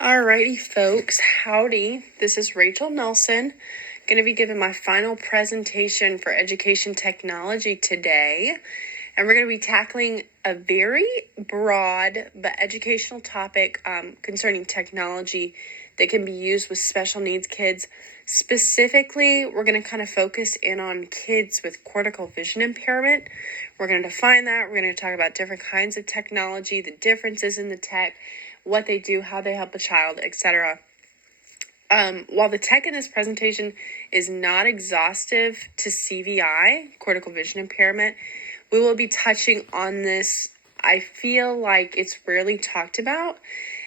Alrighty, folks. Howdy. This is Rachel Nelson. Going to be giving my final presentation for education technology today. And we're going to be tackling a very broad but educational topic concerning technology that can be used with special needs kids. Specifically, we're going to kind of focus in on kids with cortical vision impairment. We're going to define that. We're going to talk about different kinds of technology, the differences in the tech, what they do, how they help a child, etc. While the tech in this presentation is not exhaustive to CVI, cortical vision impairment, we will be touching on this. I feel like it's rarely talked about.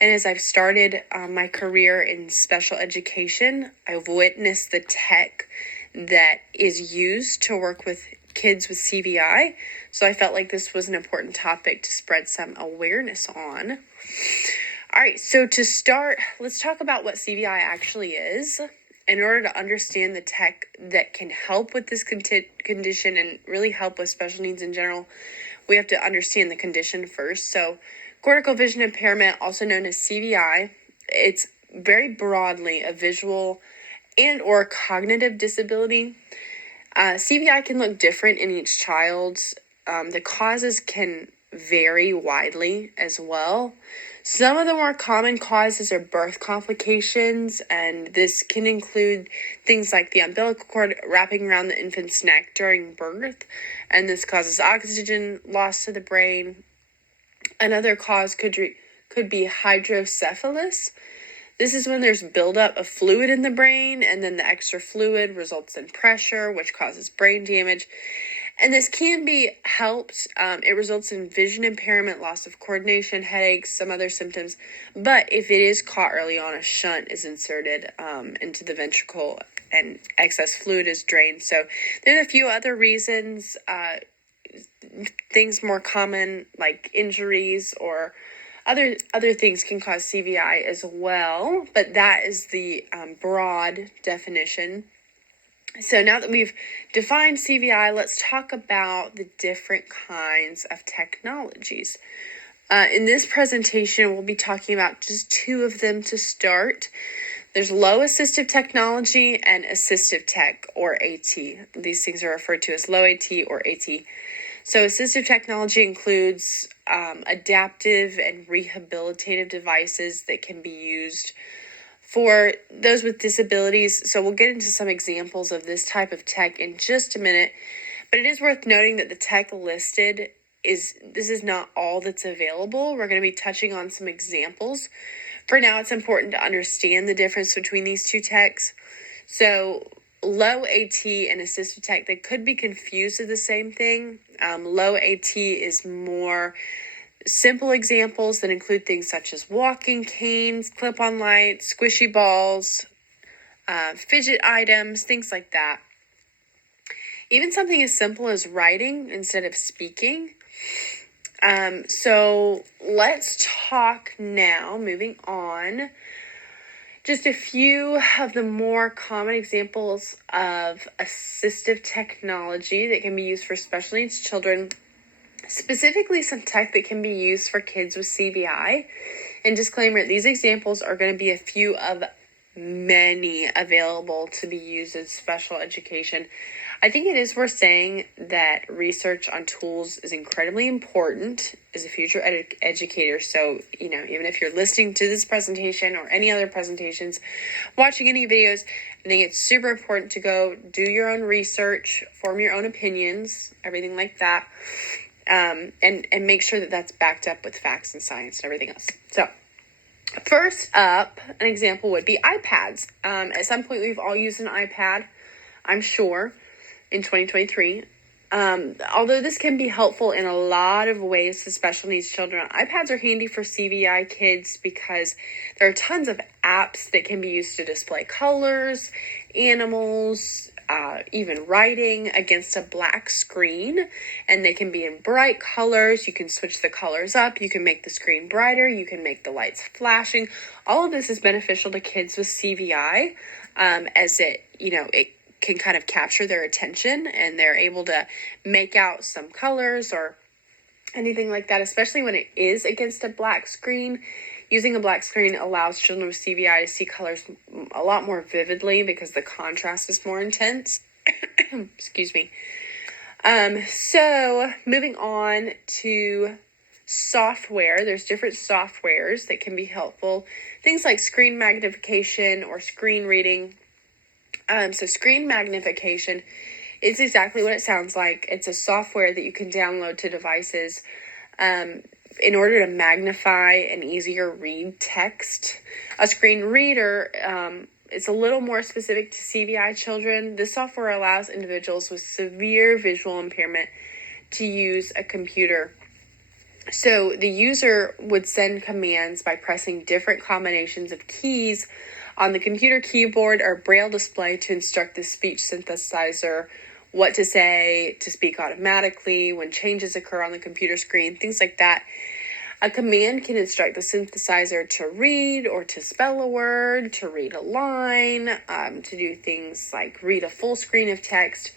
And as I've started my career in special education, I've witnessed the tech that is used to work with kids with CVI. So I felt like this was an important topic to spread some awareness on. All right, so to start, let's talk about what CVI actually is. In order to understand the tech that can help with this condition and really help with special needs in general, we have to understand the condition first. So cortical vision impairment, also known as CVI, it's very broadly a visual and or cognitive disability. CVI can look different in each child. The causes can vary widely as well. Some of the more common causes are birth complications, and this can include things like the umbilical cord wrapping around the infant's neck during birth, and this causes oxygen loss to the brain. Another cause could be hydrocephalus. This is when there's buildup of fluid in the brain, and then the extra fluid results in pressure, which causes brain damage. And this can be helped. It results in vision impairment, loss of coordination, headaches, some other symptoms. But if it is caught early on, a shunt is inserted into the ventricle and excess fluid is drained. So there's a few other reasons, things more common like injuries or other things can cause CVI as well. But that is the broad definition. So now that we've defined CVI, let's talk about the different kinds of technologies. In this presentation, we'll be talking about just two of them to start. There's low assistive technology and assistive tech, or AT. These things are referred to as low AT or AT. So assistive technology includes adaptive and rehabilitative devices that can be used for those with disabilities. So we'll get into some examples of this type of tech in just a minute, but it is worth noting that the tech listed this is not all that's available. We're going to be touching on some examples. For now, it's important to understand the difference between these two techs. So low AT and assistive tech, they could be confused as the same thing. Low AT is more simple examples that include things such as walking canes, clip-on lights, squishy balls, fidget items, things like that. Even something as simple as writing instead of speaking. So let's talk now, moving on, just a few of the more common examples of assistive technology that can be used for special needs children. Specifically, some tech that can be used for kids with CVI. And disclaimer, these examples are going to be a few of many available to be used in special education. I think it is worth saying that research on tools is incredibly important as a future educator. So, even if you're listening to this presentation or any other presentations, watching any videos, I think it's super important to go do your own research, form your own opinions, everything like that. And make sure that that's backed up with facts and science and everything else. So first up, an example would be iPads. At some point, we've all used an iPad, I'm sure, in 2023. Although this can be helpful in a lot of ways to special needs children, iPads are handy for CVI kids because there are tons of apps that can be used to display colors, animals, even writing against a black screen, and they can be in bright colors. You can switch the colors up. You can make the screen brighter. You can make the lights flashing. All of this is beneficial to kids with CVI, as it can kind of capture their attention and they're able to make out some colors or anything like that, especially when it is against a black screen. Using a black screen allows children with CVI to see colors a lot more vividly because the contrast is more intense. Excuse me. So moving on to software, there's different softwares that can be helpful. Things like screen magnification or screen reading. So screen magnification is exactly what it sounds like. It's a software that you can download to devices in order to magnify and easier read text. A screen reader is a little more specific to CVI children. This software allows individuals with severe visual impairment to use a computer. So the user would send commands by pressing different combinations of keys on the computer keyboard or braille display to instruct the speech synthesizer what to say, to speak automatically, when changes occur on the computer screen, things like that. A command can instruct the synthesizer to read or to spell a word, to read a line, to do things like read a full screen of text,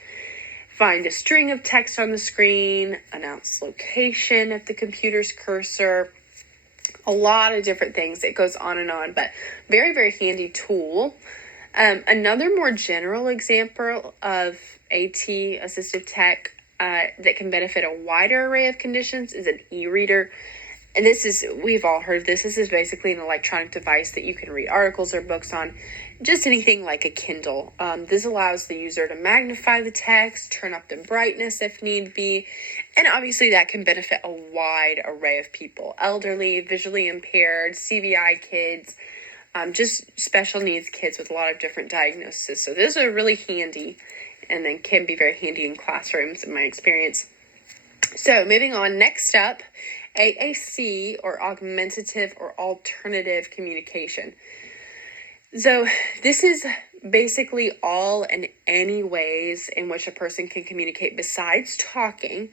find a string of text on the screen, announce location at the computer's cursor, a lot of different things. It goes on and on, but very, very handy tool. Another more general example of AT, assistive tech, that can benefit a wider array of conditions is an e-reader. And we've all heard this. This is basically an electronic device that you can read articles or books on, just anything like a Kindle. This allows the user to magnify the text, turn up the brightness if need be, and obviously that can benefit a wide array of people: elderly, visually impaired, CVI kids, just special needs kids with a lot of different diagnoses. So those are really handy, and then can be very handy in classrooms in my experience. So moving on, next up, AAC, or augmentative or alternative communication. So this is basically all and any ways in which a person can communicate besides talking.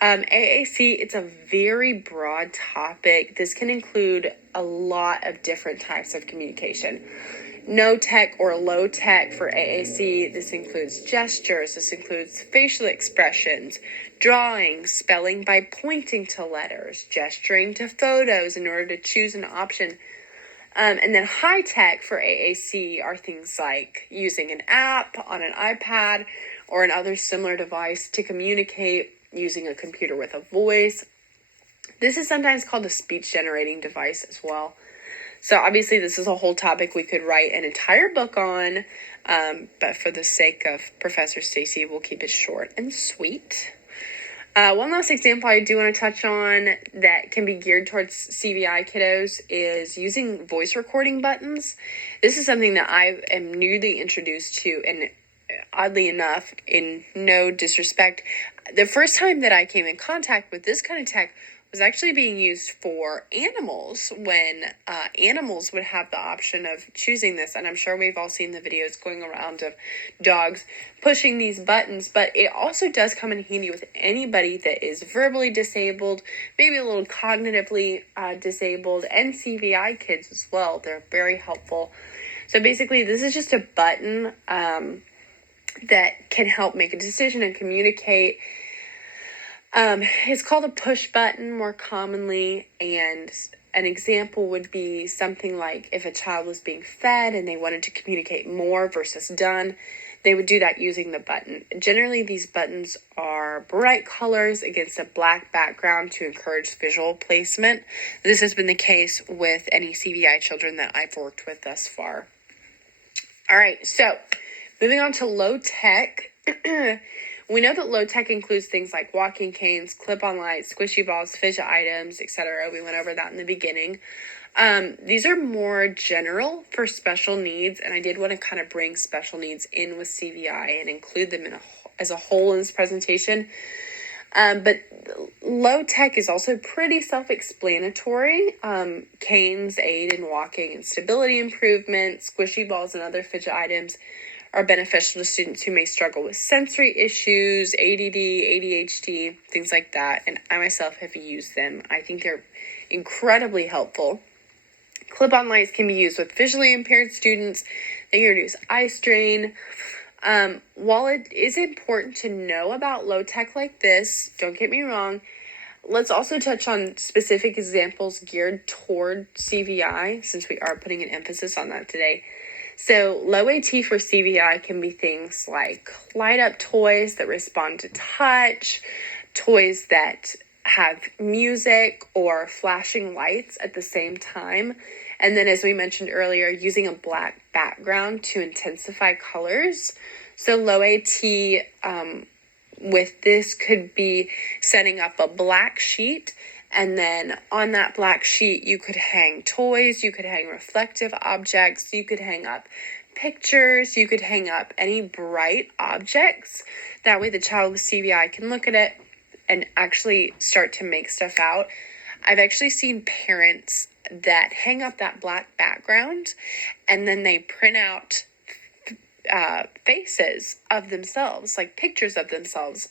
AAC, it's a very broad topic. This can include a lot of different types of communication. No tech or low tech for AAC. This includes gestures. This includes facial expressions, drawing, spelling by pointing to letters, gesturing to photos in order to choose an option. And then high tech for AAC are things like using an app on an iPad or another similar device to communicate, using a computer with a voice. This is sometimes called a speech generating device as well. So obviously this is a whole topic we could write an entire book on, but for the sake of Professor Stacy, we'll keep it short and sweet. One last example I do want to touch on that can be geared towards CVI kiddos is using voice recording buttons. This is something that I am newly introduced to, and oddly enough, in no disrespect, the first time that I came in contact with this kind of tech was actually being used for animals, when animals would have the option of choosing this. And I'm sure we've all seen the videos going around of dogs pushing these buttons, but it also does come in handy with anybody that is verbally disabled, maybe a little cognitively disabled, and CVI kids as well. They're very helpful. So basically, this is just a button that can help make a decision and communicate. It's called a push button more commonly, and an example would be something like if a child was being fed and they wanted to communicate more versus done, they would do that using the button. Generally, these buttons are bright colors against a black background to encourage visual placement. This has been the case with any CVI children that I've worked with thus far. All right, so moving on to low tech. We know that low tech includes things like walking canes, clip-on lights, squishy balls, fidget items, etc. We went over that in the beginning. These are more general for special needs, and I did want to kind of bring special needs in with CVI and include them as a whole in this presentation. But low tech is also pretty self-explanatory. Canes aid in walking and stability improvement. Squishy balls and other fidget items are beneficial to students who may struggle with sensory issues, ADD, ADHD, things like that. And I myself have used them. I think they're incredibly helpful. Clip-on lights can be used with visually impaired students. They reduce eye strain. While it is important to know about low tech like this, don't get me wrong, let's also touch on specific examples geared toward CVI, since we are putting an emphasis on that today. So low AT for CVI can be things like light up toys that respond to touch, toys that have music or flashing lights at the same time. And then, as we mentioned earlier, using a black background to intensify colors. So low AT with this could be setting up a black sheet, and then on that black sheet you could hang toys, you could hang reflective objects, you could hang up pictures, you could hang up any bright objects. That way the child with CVI can look at it and actually start to make stuff out. I've actually seen parents that hang up that black background and then they print out faces of themselves, like pictures of themselves.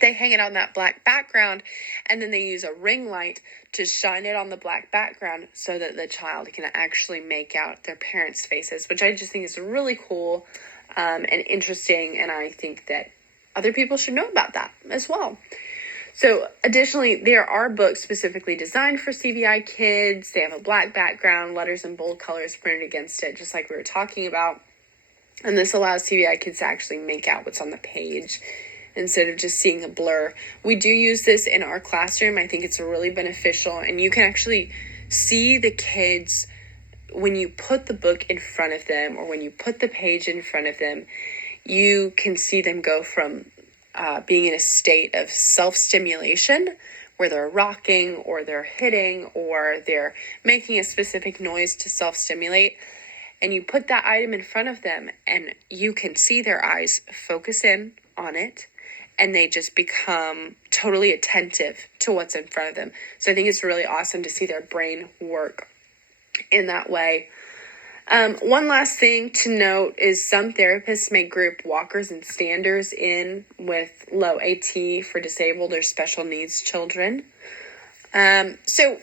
They hang it on that black background and then they use a ring light to shine it on the black background so that the child can actually make out their parents' faces, which I just think is really cool and interesting, and I think that other people should know about that as well. So additionally, there are books specifically designed for CVI kids. They have a black background, letters in bold colors printed against it, just like we were talking about. And this allows CVI kids to actually make out what's on the page instead of just seeing a blur. We do use this in our classroom. I think it's really beneficial. And you can actually see the kids when you put the book in front of them or when you put the page in front of them. You can see them go from being in a state of self-stimulation where they're rocking or they're hitting or they're making a specific noise to self-stimulate. And you put that item in front of them and you can see their eyes focus in on it and they just become totally attentive to what's in front of them. So I think it's really awesome to see their brain work in that way. One last thing to note is some therapists may group walkers and standers in with low AT for disabled or special needs children. So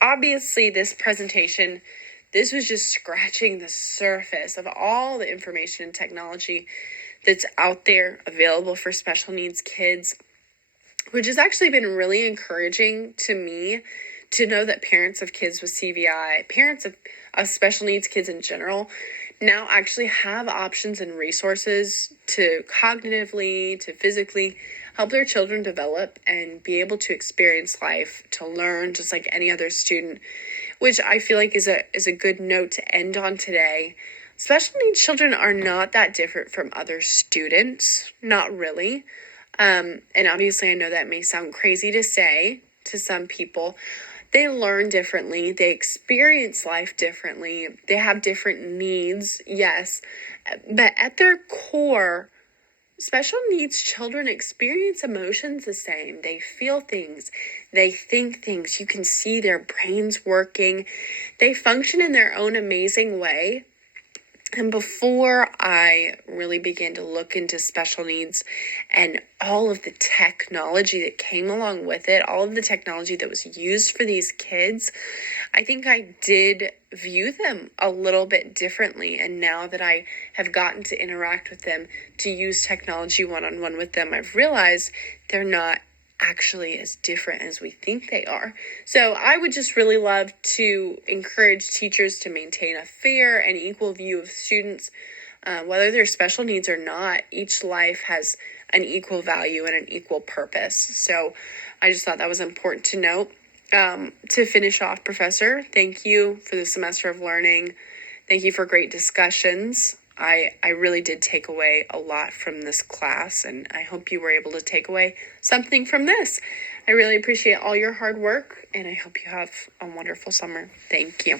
obviously this presentation, this was just scratching the surface of all the information and technology that's out there available for special needs kids, which has actually been really encouraging to me to know that parents of kids with CVI, parents of special needs kids in general, now actually have options and resources to cognitively, to physically help their children develop and be able to experience life, to learn just like any other student, which I feel like is a good note to end on today. Special needs children are not that different from other students, not really. And obviously I know that may sound crazy to say to some people. They learn differently, they experience life differently, they have different needs, yes, but at their core, special needs children experience emotions the same. They feel things, they think things, you can see their brains working, they function in their own amazing way. And before I really began to look into special needs and all of the technology that came along with it, all of the technology that was used for these kids, I think I did view them a little bit differently. And now that I have gotten to interact with them, to use technology one-on-one with them, I've realized they're not actually as different as we think they are. So I would just really love to encourage teachers to maintain a fair and equal view of students, whether they're special needs or not. Each life has an equal value and an equal purpose. So I just thought that was important to note. To finish off, Professor, thank you for the semester of learning. Thank you for great discussions. I really did take away a lot from this class, and I hope you were able to take away something from this. I really appreciate all your hard work, and I hope you have a wonderful summer. Thank you.